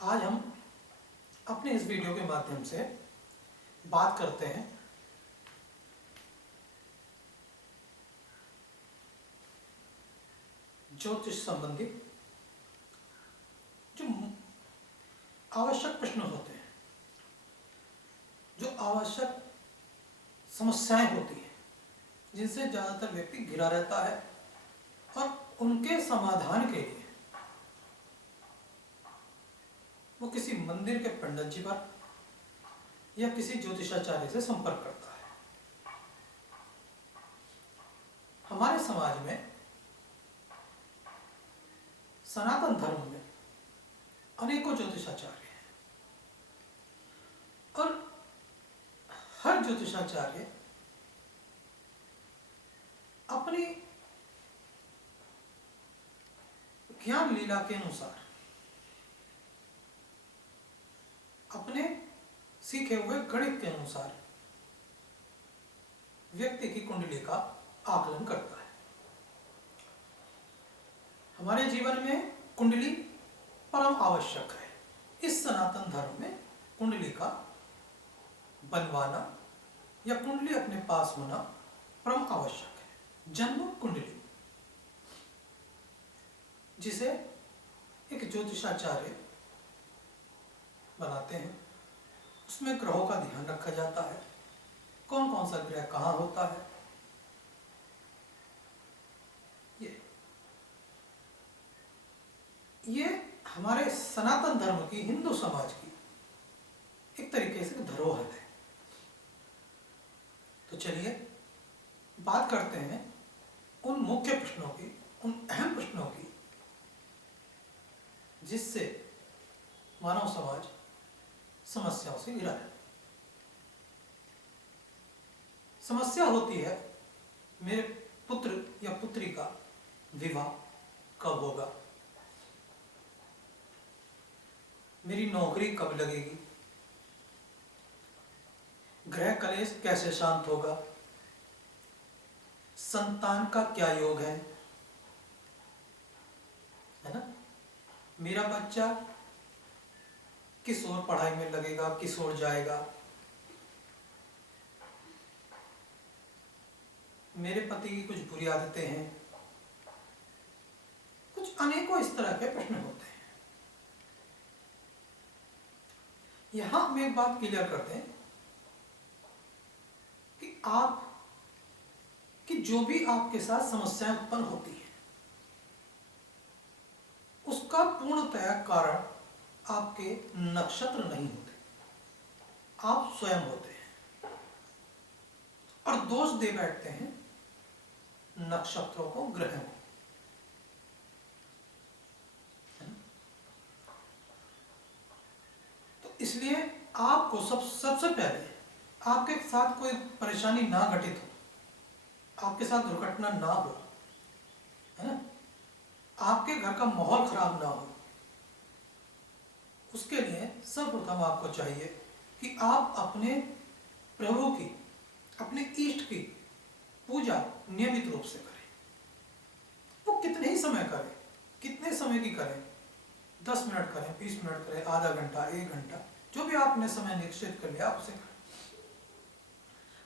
आज हम अपने इस वीडियो के माध्यम से बात करते हैं ज्योतिष संबंधी जो आवश्यक प्रश्न होते हैं, जो आवश्यक समस्याएं होती हैं, जिनसे ज़्यादातर व्यक्ति घिरा रहता है और उनके समाधान के लिए वो किसी मंदिर के पंडित जी पर या किसी ज्योतिषाचार्य से संपर्क करता है। हमारे समाज में, सनातन धर्म में अनेकों ज्योतिषाचार्य हैं और हर ज्योतिषाचार्य अपनी ज्ञान लीला के अनुसार अपने सीखे हुए गणित के अनुसार व्यक्ति की कुंडली का आकलन करता है। हमारे जीवन में कुंडली परम आवश्यक है। इस सनातन धर्म में कुंडली का बनवाना या कुंडली अपने पास होना परम आवश्यक है। जन्म कुंडली, जिसे एक ज्योतिषाचार्य बनाते हैं, उसमें ग्रहों का ध्यान रखा जाता है, कौन कौन सा ग्रह कहाँ होता है। ये हमारे सनातन धर्म की, हिंदू समाज की एक तरीके से धरोहर है। तो चलिए बात करते हैं उन मुख्य प्रश्नों की, उन अहम प्रश्नों की, जिससे मानव समाज समस्याओं से घिरा है। समस्या होती है, मेरे पुत्र या पुत्री का विवाह कब होगा, मेरी नौकरी कब लगेगी, ग्रह कलेश कैसे शांत होगा, संतान का क्या योग है ना, मेरा बच्चा किस ओर पढ़ाई में लगेगा, किस ओर जाएगा, मेरे पति की कुछ बुरी आदतें हैं, कुछ अनेकों इस तरह के प्रश्न होते हैं। यहां हम एक बात क्लियर करते हैं कि आप कि जो भी आपके साथ समस्याएं उत्पन्न होती हैं, उसका पूर्णतया कारण आपके नक्षत्र नहीं होते, आप स्वयं होते हैं और दोष दे बैठते हैं नक्षत्रों को, ग्रहों को। तो इसलिए आपको सबसे पहले आपके साथ कोई परेशानी ना घटित हो, आपके साथ दुर्घटना ना हो, है ना, आपके घर का माहौल खराब ना हो, उसके लिए सर्वप्रथम आपको चाहिए कि आप अपने प्रभु की, अपने इष्ट की पूजा नियमित रूप से करें। वो कितने ही समय करें, कितने समय की करें, 10 मिनट करें, 20 मिनट करें, आधा घंटा, 1 घंटा, जो भी आपने समय निश्चित कर लिया, आप उसे करें।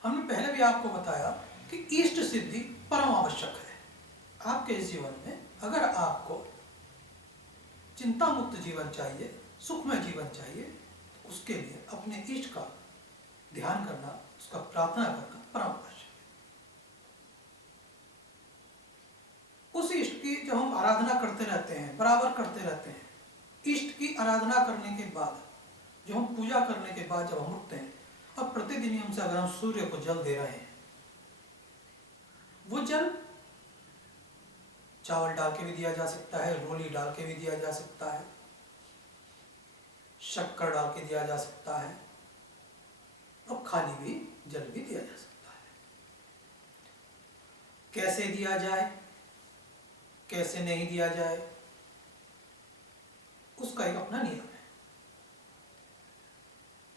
हमने पहले भी आपको बताया कि इष्ट सिद्धि परम आवश्यक है आपके इस जीवन में। अगर आपको चिंता मुक्त जीवन चाहिए, सुखमय जीवन चाहिए, तो उसके लिए अपने इष्ट का ध्यान करना, उसका प्रार्थना करना परम आवश्यक है। उस इष्ट की जब हम आराधना करते रहते हैं, बराबर करते रहते हैं, इष्ट की आराधना करने के बाद, जो हम पूजा करने के बाद जब हम उठते हैं और प्रतिदिन हमसे अगर हम सूर्य को जल दे रहे हैं, वो जल चावल डाल के भी दिया जा सकता है, रोली डाल के भी दिया जा सकता है, शक्कर डाल के दिया जा सकता है और खाली भी जल भी दिया जा सकता है। कैसे दिया जाए, कैसे नहीं दिया जाए, उसका एक अपना नियम है।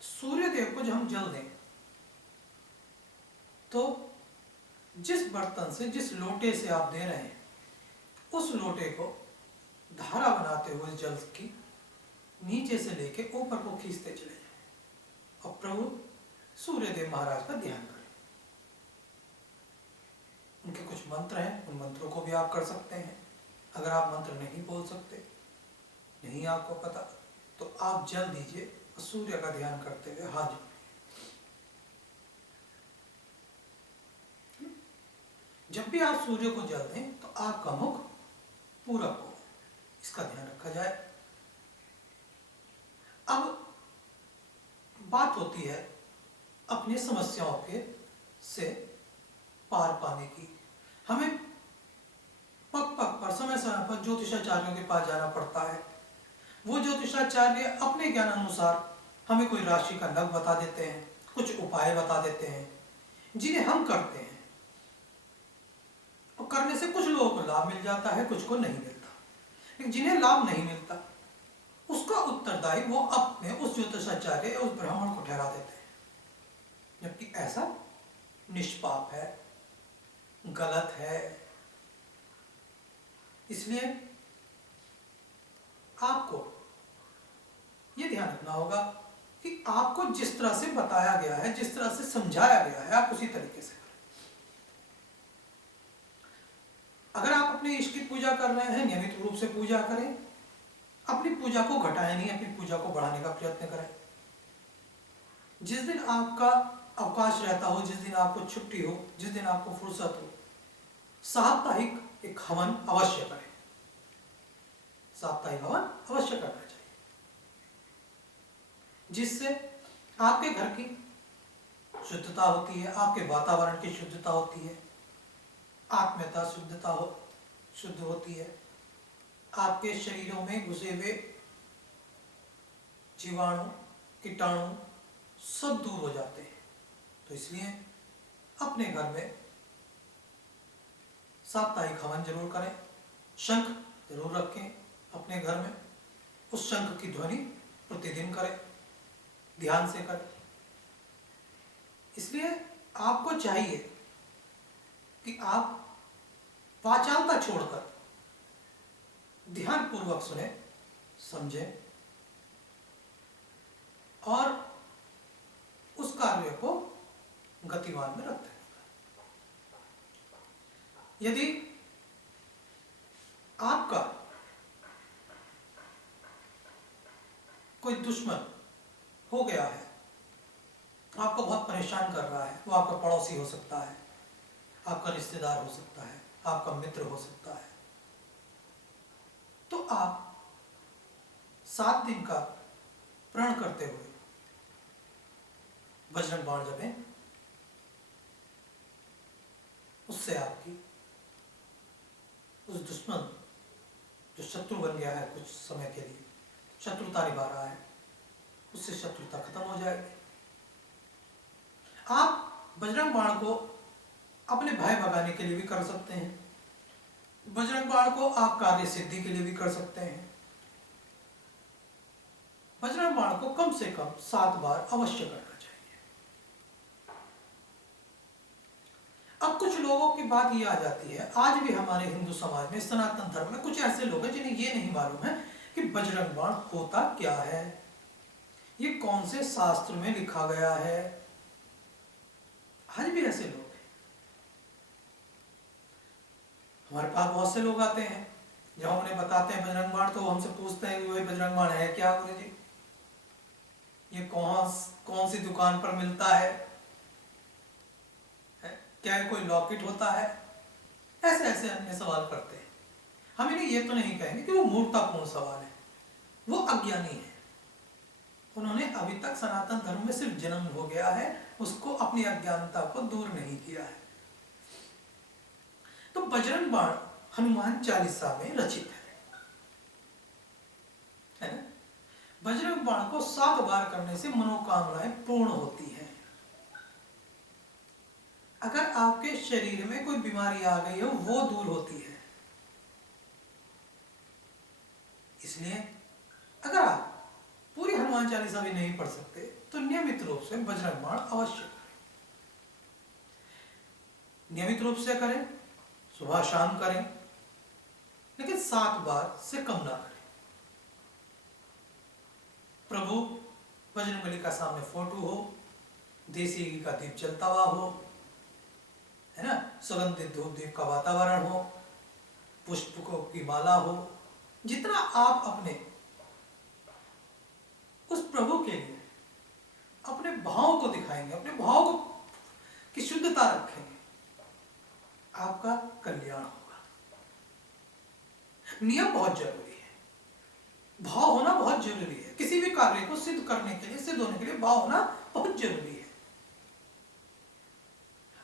सूर्य देव को जब हम जल दें तो जिस बर्तन से, जिस लोटे से आप दे रहे हैं, उस लोटे को धारा बनाते हुए जल की नीचे से लेके ऊपर को खींचते चले जाएं और प्रभु सूर्यदेव महाराज का ध्यान करें। उनके कुछ मंत्र हैं, उन मंत्रों को भी आप कर सकते हैं। अगर आप मंत्र नहीं बोल सकते, नहीं आपको पता, तो आप जल दीजिए और सूर्य का ध्यान करते हुए हाथ जोड़िए। जब भी आप सूर्य को जल दें तो आपका मुख पूरब को, इसका ध्यान रखा जाए। अब बात होती है अपनी समस्याओं के से पार पाने की। हमें पग पग पर, समय समय पर ज्योतिषाचार्यों के पास जाना पड़ता है। वो ज्योतिषाचार्य अपने ज्ञान अनुसार हमें कोई राशि का नग बता देते हैं, कुछ उपाय बता देते हैं, जिन्हें हम करते हैं और करने से कुछ लोगों को लाभ मिल जाता है, कुछ को नहीं मिलता। लेकिन जिन्हें लाभ नहीं मिलता उसका उत्तरदायी वो अपने उस ज्योतिषाचार्य या उस ब्राह्मण को ठहरा देते हैं, जबकि ऐसा निष्पाप है, गलत है। इसलिए आपको ये ध्यान रखना होगा कि आपको जिस तरह से बताया गया है, जिस तरह से समझाया गया है, आप उसी तरीके से करें। अगर आप अपने इष्ट की पूजा कर रहे हैं, नियमित रूप से पूजा करें। अपनी पूजा को घटाएं नहीं, अपनी पूजा को बढ़ाने का प्रयत्न करें। जिस दिन आपका अवकाश रहता हो, जिस दिन आपको छुट्टी हो, जिस दिन आपको फुर्सत हो, साप्ताहिक एक हवन अवश्य करें। साप्ताहिक हवन अवश्य करना चाहिए, जिससे आपके घर की शुद्धता होती है, आपके वातावरण की शुद्धता होती है, आत्मीयता शुद्ध होती है, आपके शरीरों में घुसे हुए जीवाणु, कीटाणु सब दूर हो जाते हैं। तो इसलिए अपने घर में साप्ताहिक हवन जरूर करें। शंख जरूर रखें अपने घर में, उस शंख की ध्वनि प्रतिदिन करें, ध्यान से करें। इसलिए आपको चाहिए कि आप वाचालता छोड़कर ध्यान पूर्वक सुने, समझें और उस कार्य को गतिमान में रखते हैं। यदि आपका कोई दुश्मन हो गया है, आपको बहुत परेशान कर रहा है, वो आपका पड़ोसी हो सकता है, आपका रिश्तेदार हो सकता है, आपका मित्र हो सकता है, तो आप 7 दिन का प्रण करते हुए बजरंग बाण जपें। उससे आपकी उस दुश्मन जो शत्रु बन गया है, कुछ समय के लिए शत्रुता निभा रहा है, उससे शत्रुता खत्म हो जाएगी। आप बजरंग बाण को अपने भय भगाने के लिए भी कर सकते हैं। बजरंग बाण को आप कार्य सिद्धि के लिए भी कर सकते हैं। बजरंग बाण को कम से कम 7 बार अवश्य करना चाहिए। अब कुछ लोगों की बात ये आ जाती है, आज भी हमारे हिंदू समाज में, सनातन धर्म में कुछ ऐसे लोग हैं जिन्हें ये नहीं मालूम है कि बजरंग बाण होता क्या है, ये कौन से शास्त्र में लिखा गया है। आज भी ऐसे लोग हैं। हमारे पास बहुत से लोग आते हैं, जब हम उन्हें बताते हैं बजरंग बाण, तो वो हमसे पूछते हैं कि वही बजरंग बाण है क्या गुरु जी, ये कौन सी दुकान पर मिलता है, क्या कोई लॉकेट होता है। ऐसे ऐसे अन्य सवाल करते हैं। हम इन्हें ये तो नहीं कहेंगे कि वो मूर्खतापूर्ण सवाल है, वो अज्ञानी है। उन्होंने अभी तक सनातन धर्म में सिर्फ जन्म हो गया है, उसको अपनी अज्ञानता को दूर नहीं किया है। तो बजरंग बाण हनुमान चालीसा में रचित है ना। बजरंग बाण को 7 बार करने से मनोकामनाएं पूर्ण होती हैं। अगर आपके शरीर में कोई बीमारी आ गई हो, वो दूर होती है। इसलिए अगर आप पूरी हनुमान चालीसा भी नहीं पढ़ सकते तो नियमित रूप से बजरंग बाण अवश्य करें। नियमित रूप से करें, सुबह शाम करें, लेकिन 7 बार से कम ना करें। बजरंगबली का सामने फोटो हो, देसी घी का दीप जलता हुआ हो, है ना, सुगंधित धूप दीप का वातावरण हो, पुष्पों की माला हो, जितना आप अपने उस प्रभु के लिए अपने भाव को दिखाएंगे, अपने भाव को की शुद्धता रखेंगे, आपका कल्याण होगा। नियम बहुत जरूरी है, भाव होना बहुत जरूरी है। किसी भी कार्य को सिद्ध करने के लिए, सिद्ध होने के लिए भाव होना बहुत जरूरी है।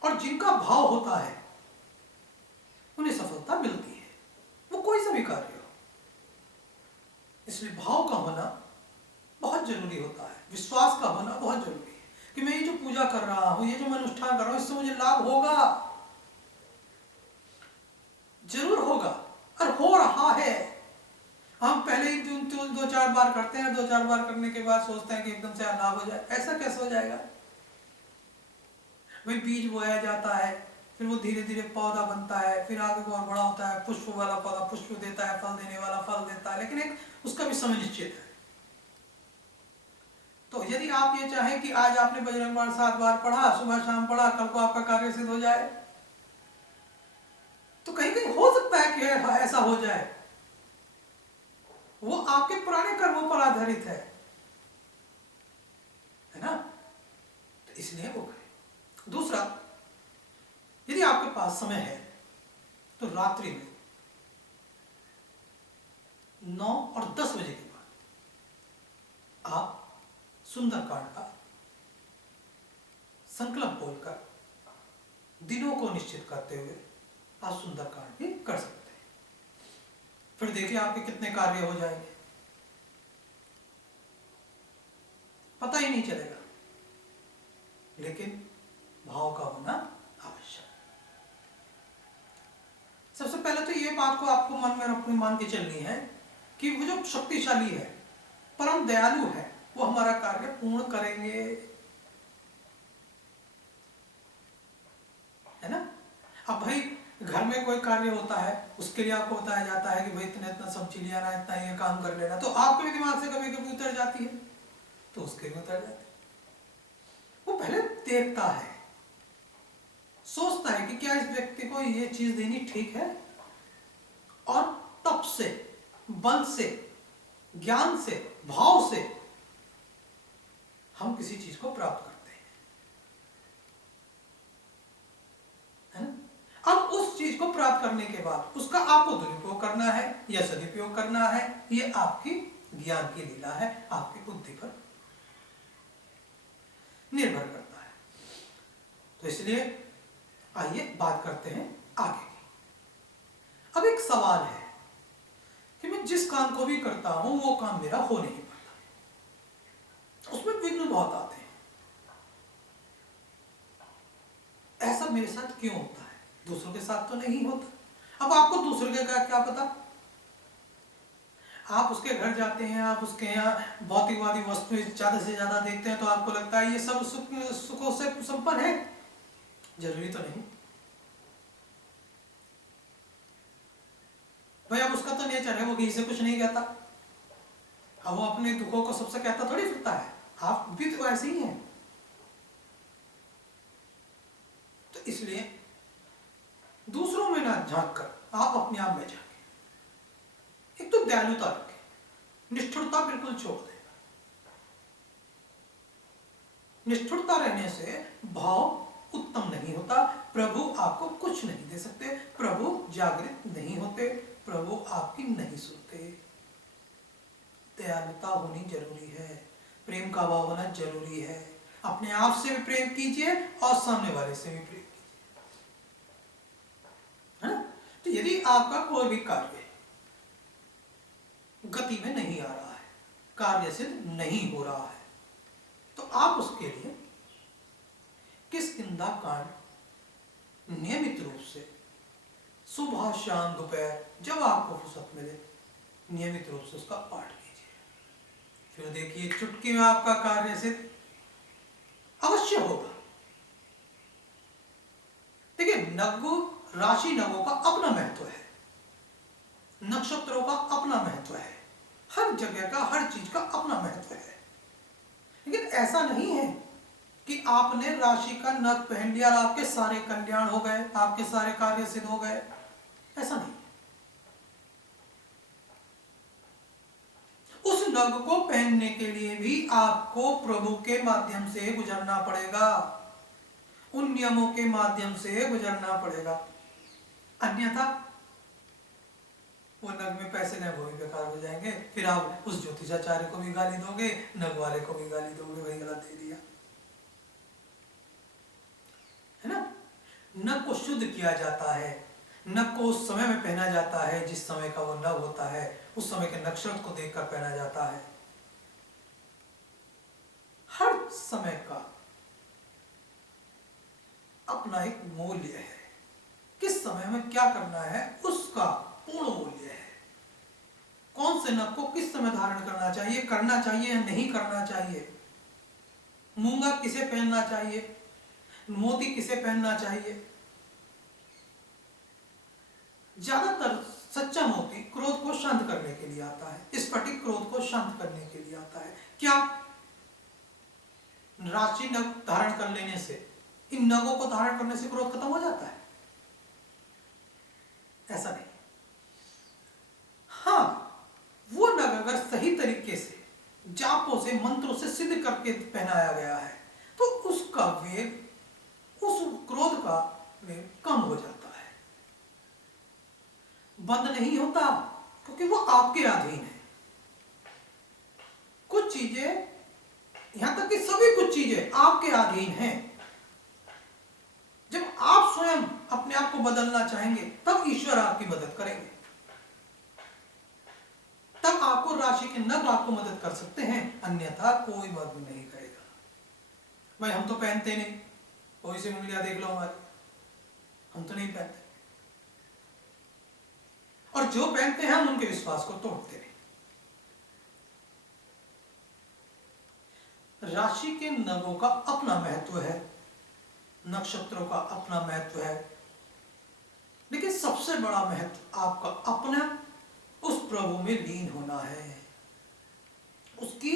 और जिनका भाव होता है उन्हें सफलता मिलती है, वो कोई सा भी कार्य हो। इसलिए भाव का होना बहुत जरूरी होता है, विश्वास का होना बहुत जरूरी है कि मैं ये जो पूजा कर रहा हूं, ये जो मैं अनुष्ठान कर रहा हूं, इससे मुझे लाभ होगा, जरूर होगा और हो रहा है। हम पहले ही दो चार बार करते हैं, 2-4 बार करने के बाद सोचते हैं कि एकदम से लाभ हो जाए। ऐसा कैसे हो जाएगा? भाई बीज बोया जाता है, फिर वो धीरे धीरे पौधा बनता है, फिर आगे और बड़ा होता है, पुष्प वाला पौधा पुष्प देता है, फल देने वाला फल देता है, लेकिन एक उसका भी समय निश्चित है। तो यदि आप ये चाहें कि आज आपने बजरंग बाण 7 बार पढ़ा, सुबह शाम पढ़ा, कल को आपका कार्य सिद्ध हो जाए, तो कहीं कहीं हो सकता है कि ऐसा हो जाए, वो आपके पुराने कर्मों पर आधारित है ना? तो इसलिए वो करें। दूसरा, यदि आपके पास समय है तो रात्रि में 9 और 10 बजे के बाद आप सुंदरकांड का संकल्प बोलकर दिनों को निश्चित करते हुए आप सुंदरकांड भी कर सकते हैं। फिर देखिए आपके कितने कार्य हो जाएंगे, पता ही नहीं चलेगा, लेकिन भाव का होना आवश्यक। सबसे पहले तो ये बात को आपको मन में अपने मान के चलनी है कि वो जो शक्तिशाली है, परम दयालु है, वो हमारा कार्य पूर्ण करेंगे, है ना? अब भाई घर में कोई कार्य होता है, उसके लिए आपको बताया जाता है कि भाई इतना इतना सब्जी ले आना, इतना ये काम कर लेना, तो आपके भी दिमाग से कभी कभी उतर जाती है, तो उसके भी उतर जाती है। वो पहले देखता है, सोचता है कि क्या इस व्यक्ति को ये चीज देनी ठीक है, और तप से, बल से, ज्ञान से, भाव से हम किसी चीज को प्राप्त करते हैं, है ना? अब उस चीज को प्राप्त करने के बाद उसका आपको दुरुपयोग करना है या सदुपयोग करना है, ये आपकी ज्ञान की लीला है, आपकी बुद्धि पर निर्भर करता है। तो इसलिए आइए बात करते हैं आगे की। अब एक सवाल है कि मैं जिस काम को भी करता हूं वो काम मेरा हो नहीं पाता, उसमें विघ्न बहुत आते हैं। ऐसा मेरे साथ क्यों होता है? दूसरों के साथ तो नहीं होता। अब आपको दूसरे का क्या पता? आप उसके घर जाते हैं, आप उसके यहाँ भौतिकवादी वस्तुएं ज्यादा से ज्यादा देखते हैं, तो आपको लगता है ये सब सुखों से संपन्न है। जरूरी तो नहीं भाई। अब उसका तो नेचर है, वो किसी से कुछ नहीं कहता, अब वो अपने दुखों को सबसे कहता थोड़ी फिरता है। आप भी तो ऐसे ही हैं। तो इसलिए दूसरों में ना झांक कर आप अपने आप में झांकें। एक तो दयालुता रखें, निष्ठुरता बिल्कुल छोड़ दें। निष्ठुरता रहने से भाव उत्तम नहीं होता, प्रभु आपको कुछ नहीं दे सकते, प्रभु जागृत नहीं होते, प्रभु आपकी नहीं सुनते। दयालुता होनी जरूरी है, प्रेम का भाव होना जरूरी है। अपने आप से भी प्रेम कीजिए और सामने वाले से भी प्रेम कीजिए, है ना? तो यदि आपका कोई भी कार्य गति में नहीं आ रहा है, कार्य सिद्ध नहीं हो रहा है, तो आप उसके लिए किस इंदा कांड नियमित रूप से सुबह शाम दोपहर जब आपको फुर्सत मिले नियमित रूप से उसका पाठ कीजिए। फिर देखिए चुटकी में आपका कार्य सिद्ध अवश्य होगा। देखिए नगु राशि नगों का अपना महत्व है, नक्षत्रों का अपना महत्व है, हर जगह का हर चीज का अपना महत्व है। ऐसा नहीं है कि आपने राशि का नग पहन लिया और आपके सारे कल्याण हो गए, आपके सारे कार्य सिद्ध हो गए, ऐसा नहीं। उस नग को पहनने के लिए भी आपको प्रभु के माध्यम से गुजरना पड़ेगा, उन नियमों के माध्यम से गुजरना पड़ेगा, अन्यथा वो नग में पैसे गए वो भी बेकार हो जाएंगे। फिर आप उस ज्योतिषाचार्य को भी गाली दोगे, नग वाले को भी गाली दोगे, वही गलत दे दिया, है ना। नग को शुद्ध किया जाता है, नग को उस समय में पहना जाता है जिस समय का वो नग होता है, उस समय के नक्षत्र को देखकर पहना जाता है। हर समय का अपना एक मूल्य है, किस समय में क्या करना है उसका पूर्ण मूल्य है। कौन से नग को किस समय धारण करना चाहिए या नहीं करना चाहिए, मूंगा किसे पहनना चाहिए, मोती किसे पहनना चाहिए। ज्यादातर सच्चा मोती क्रोध को शांत करने के लिए आता है, स्फटिक क्रोध को शांत करने के लिए आता है। क्या राशि नग धारण कर लेने से, इन नगों को धारण करने से क्रोध खत्म हो जाता है? ऐसा नहीं। हाँ, वो नग अगर सही तरीके से जापों से मंत्रों से सिद्ध करके पहनाया गया है तो उसका वेग, उस क्रोध का वेग कम हो जाता है, बंद नहीं होता, क्योंकि वो आपके अधीन है। कुछ चीजें, यहां तक कि सभी कुछ चीजें आपके अधीन हैं। जब आप स्वयं अपने आप को बदलना चाहेंगे तब ईश्वर आपकी मदद करेंगे, तब आपको राशि के नग आपको मदद कर सकते हैं, अन्यथा कोई मदद नहीं करेगा। भाई हम तो पहनते नहीं, कोई से उंगलियां देख लो हमारी, हम तो नहीं पहनते, और जो पहनते हैं हम उनके विश्वास को तोड़ते नहीं। राशि के नगों का अपना महत्व है, नक्षत्रों का अपना महत्व है, लेकिन सबसे बड़ा महत्व आपका अपना उस प्रभु में लीन होना है, उसकी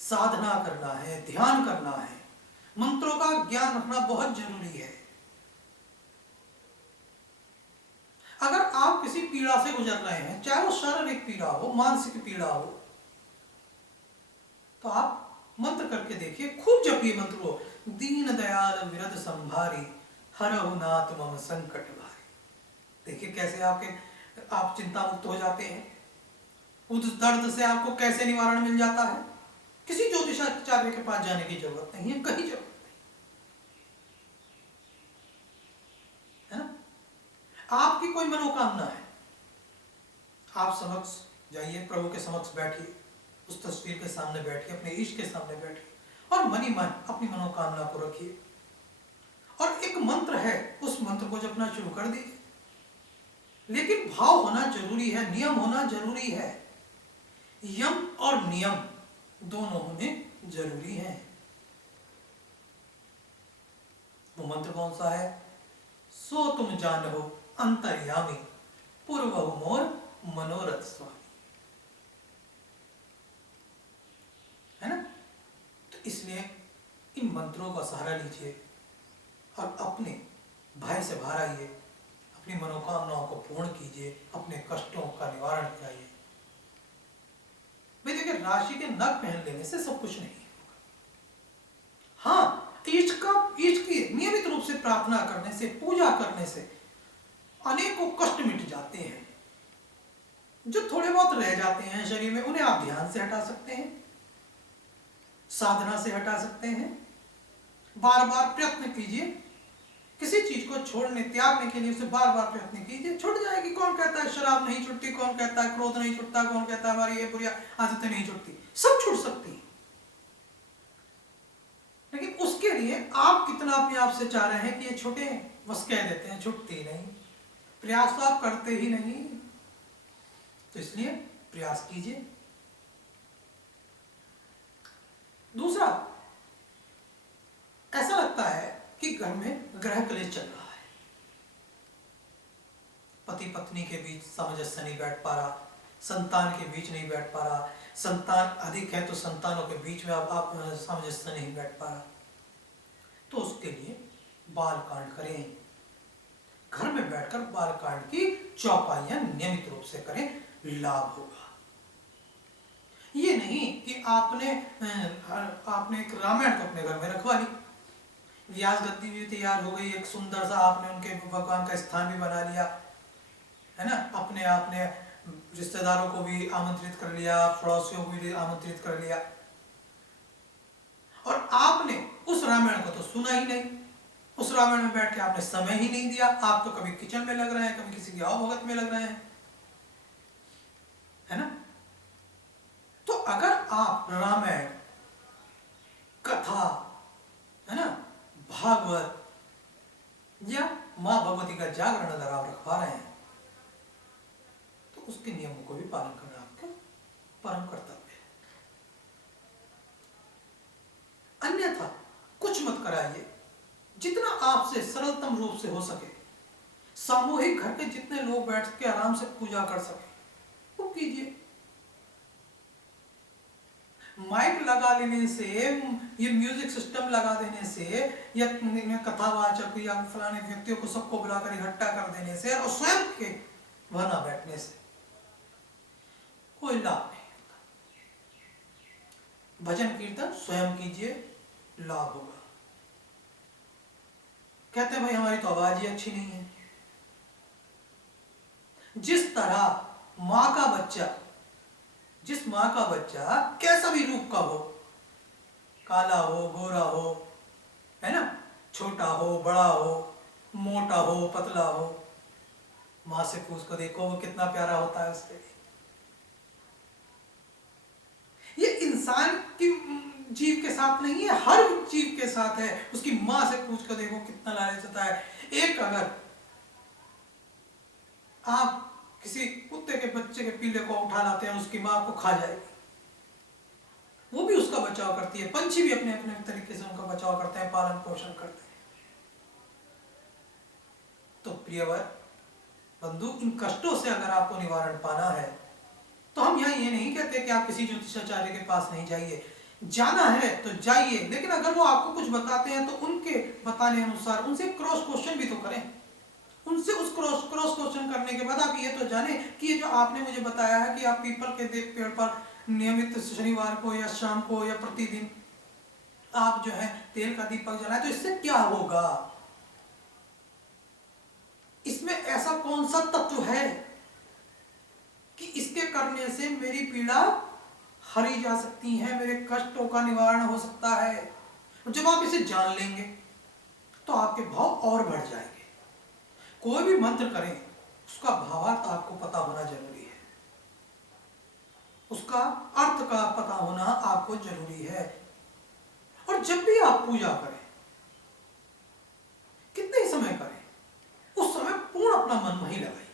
साधना करना है, ध्यान करना है, मंत्रों का ज्ञान रखना बहुत जरूरी है। अगर आप किसी पीड़ा से गुजर रहे हैं, चाहे वो शारीरिक पीड़ा हो, मानसिक पीड़ा हो, तो आप मंत्र करके देखिए, खूब जपिए मंत्र को, दीन दयाल विरद संभारी हरहु नाथ मम संकट भारी। देखिए कैसे आप चिंता मुक्त हो जाते हैं, उस दर्द से आपको कैसे निवारण मिल जाता है। किसी ज्योतिषाचार्य के पास जाने की जरूरत नहीं है, कहीं जरूरत नहीं है ना। आपकी कोई मनोकामना है, आप समक्ष जाइए, प्रभु के समक्ष बैठिए, उस तस्वीर के सामने बैठिए, अपने इष्ट के सामने बैठिए और मन ही मन अपनी मनोकामना को रखिए, और एक मंत्र है उस मंत्र को जपना शुरू कर दीजिए। लेकिन भाव होना जरूरी है, नियम होना जरूरी है, यम और नियम दोनों होने जरूरी हैं। वो मंत्र कौन सा है? सो तुम जानो अंतर्यामी पूर्वहु मोर मनोरथ स्वामी, है ना। तो इसलिए इन मंत्रों का सहारा लीजिए और अपने भय से बाहर आइए, अपनी मनोकामनाओं को पूर्ण कीजिए, अपने कष्टों का निवारण कराइए। भाई देखिए, राशि के नग पहन लेने से सब कुछ नहीं होगा। हाँ, इष्ट की नियमित रूप से प्रार्थना करने से, पूजा करने से अनेकों कष्ट मिट जाते हैं। जो थोड़े बहुत रह जाते हैं शरीर में, उन्हें आप ध्यान से हटा सकते हैं, साधना से हटा सकते हैं। बार बार प्रयत्न कीजिए, किसी चीज को छोड़ने, त्यागने के लिए उसे बार बार प्रयत्न कीजिए, छूट जाएगी। कौन कहता है शराब नहीं छूटती, कौन कहता है क्रोध नहीं छूटता, कौन कहता है हमारी ये बुरी आदतें नहीं छूटती, सब छूट सकती हैं। लेकिन उसके लिए आप कितना अपने आप से चाह रहे हैं कि ये छूटे, बस कह देते हैं छूटती नहीं, प्रयास तो आप करते ही नहीं। तो इसलिए प्रयास कीजिए। दूसरा, ऐसा लगता है कि घर में ग्रह क्लेश चल रहा है, पति पत्नी के बीच सामंजस्य नहीं बैठ पा रहा, संतान के बीच नहीं बैठ पा रहा, संतान अधिक है तो संतानों के बीच में आप सामंजस्य नहीं बैठ पा रहा, तो उसके लिए बाल कांड करें। घर में बैठकर बाल कांड की चौपाइयां नियमित रूप से करें, लाभ होगा। ये नहीं कि आपने एक रामायण तो अपने घर में रखवा ली, व्यास गद्दी भी तैयार हो गई, एक सुंदर सा आपने उनके भगवान का स्थान भी बना लिया, है ना, अपने आपने रिश्तेदारों को भी आमंत्रित कर लिया, पड़ोसियों को भी आमंत्रित कर लिया, और आपने उस रामायण को तो सुना ही नहीं, उस रामायण में बैठ के आपने समय ही नहीं दिया। आप तो कभी किचन में लग रहे हैं, कभी किसी की आवभगत में लग रहे हैं, है ना। तो अगर आप रामायण, कथा, है ना, भागवत या मां भगवती का जागरण अगर आप रखवा रहे हैं तो उसके नियमों को भी पालन करना आपका परम कर्तव्य है। अन्यथा कुछ मत कराइए, जितना आपसे सरलतम रूप से हो सके, सामूहिक घर के जितने लोग बैठ के आराम से पूजा कर सके वो कीजिए। माइक लगा लेने से, ये म्यूजिक सिस्टम लगा देने से, या कथावाचक या फलाने व्यक्तियों को सबको बुलाकर इकट्ठा कर देने से और स्वयं के वहां बैठने से कोई लाभ नहीं होता। भजन कीर्तन स्वयं कीजिए, लाभ होगा। कहते हैं भाई हमारी तो आवाज ही अच्छी नहीं है। जिस माँ का बच्चा कैसा भी रूप का हो, काला हो, गोरा हो, है ना, छोटा हो, बड़ा हो, मोटा हो, पतला हो, माँ से पूछ को देखो वो कितना प्यारा होता है उसके लिए। ये इंसान की जीव के साथ नहीं है, हर जीव के साथ है। उसकी माँ से पूछ कर देखो कितना लालच होता है। एक अगर आप किसी कुत्ते के बच्चे के पीले को उठा लाते हैं, उसकी माँ को खा जाएगी, वो भी उसका बचाव करती है। पंछी भी अपने अपने तरीके से उनका बचाव करते हैं, पालन पोषण करते हैं। तो प्रियवर बंधु, इन कष्टों से अगर आपको निवारण पाना है तो हम यहाँ ये नहीं कहते कि आप किसी ज्योतिषाचार्य के पास नहीं जाइए, जाना है तो जाइए, लेकिन अगर वो आपको कुछ बताते हैं तो उनके बताने अनुसार उनसे क्रॉस क्वेश्चन भी तो करें। उनसे उस क्रॉस क्वेश्चन करने के बाद आप ये तो जाने कि ये जो आपने मुझे बताया है कि आप पीपल के पेड़ पर नियमित शनिवार को या शाम को या प्रतिदिन आप जो है तेल का दीपक जलाएं, तो इससे क्या होगा, इसमें ऐसा कौन सा तत्व है कि इसके करने से मेरी पीड़ा हरी जा सकती है, मेरे कष्टों का निवारण हो सकता है। जब आप इसे जान लेंगे तो आपके भाव और बढ़ जाएंगे। कोई भी मंत्र करें उसका भावार्थ आपको पता होना जरूरी है, उसका अर्थ का पता होना आपको जरूरी है। और जब भी आप पूजा करें, कितने ही समय करें, उस समय पूर्ण अपना मन वहीं लगाइए।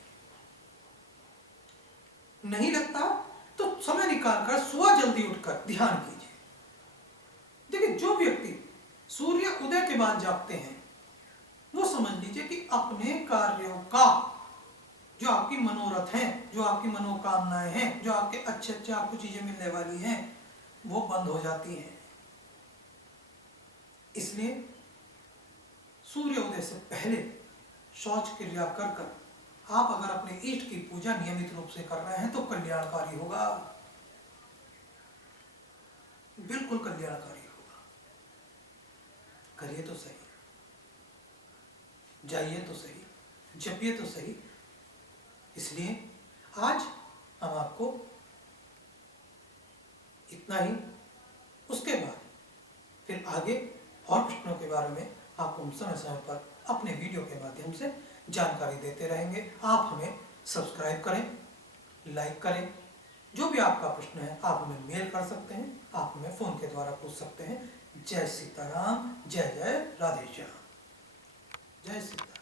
नहीं लगता तो समय निकालकर सुबह जल्दी उठकर ध्यान कीजिए। देखिए, जो व्यक्ति सूर्य उदय के बाद जागते हैं वो समझ लीजिए कि अपने कार्यों का, जो आपकी मनोरथ हैं, जो आपकी मनोकामनाएं हैं, जो आपके अच्छे अच्छे आपको चीजें मिलने वाली हैं, वो बंद हो जाती हैं। इसलिए सूर्योदय से पहले शौच क्रिया कर कर आप अगर अपने इष्ट की पूजा नियमित रूप से कर रहे हैं तो कल्याणकारी होगा, बिल्कुल कल्याणकारी होगा। करिए तो सही, जाइए तो सही, जपिए तो सही। इसलिए आज हम आपको इतना ही, उसके बाद फिर आगे और प्रश्नों के बारे में आपको हम समय समय पर अपने वीडियो के माध्यम से जानकारी देते रहेंगे। आप हमें सब्सक्राइब करें, लाइक करें। जो भी आपका प्रश्न है आप हमें मेल कर सकते हैं, आप हमें फोन के द्वारा पूछ सकते हैं। जय सीताराम, जय जय राधे श्याम, जय सीताराम।